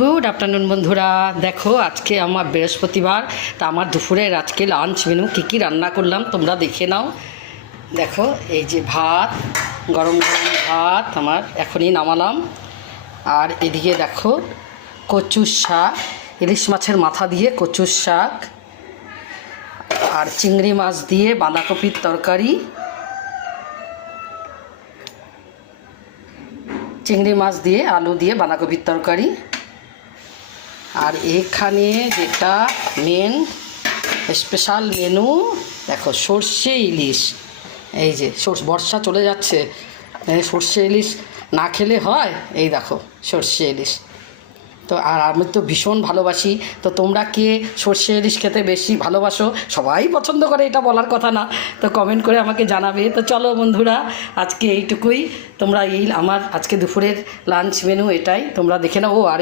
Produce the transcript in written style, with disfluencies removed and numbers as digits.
Good afternoon বন্ধুরা, দেখো আজকে আমার বৃহস্পতিবার। তা আমার দুপুরের আজকে লাঞ্চ মেনু কী রান্না করলাম তোমরা দেখে নাও। দেখো এই যে ভাত, গরম গরম ভাত আমার এখনই নামালাম। আর এদিকে দেখো কচুর শাক, ইলিশ মাছের মাথা দিয়ে কচুর শাক, আর চিংড়ি মাছ দিয়ে বাঁধাকপির তরকারি, চিংড়ি মাছ দিয়ে আলু দিয়ে বাঁধাকপির তরকারি। আর এখানে যেটা মেন স্পেশাল মেনু, দেখো সর্ষে ইলিশ। এই যে বর্ষা চলে যাচ্ছে, সর্ষে ইলিশ না খেলে হয়। এই দেখো সর্ষে ইলিশ। তো আর আমি তো ভীষণ ভালোবাসি। তো তোমরা কে সর্ষে ইলিশ খেতে বেশি ভালোবাসো? সবাই পছন্দ করে, এটা বলার কথা না। তো কমেন্ট করে আমাকে জানাবে। তো চলো বন্ধুরা, আজকে এইটুকুই। তোমরা এই আমার আজকে দুপুরের লাঞ্চ মেনু এটাই, তোমরা দেখে নাও। আর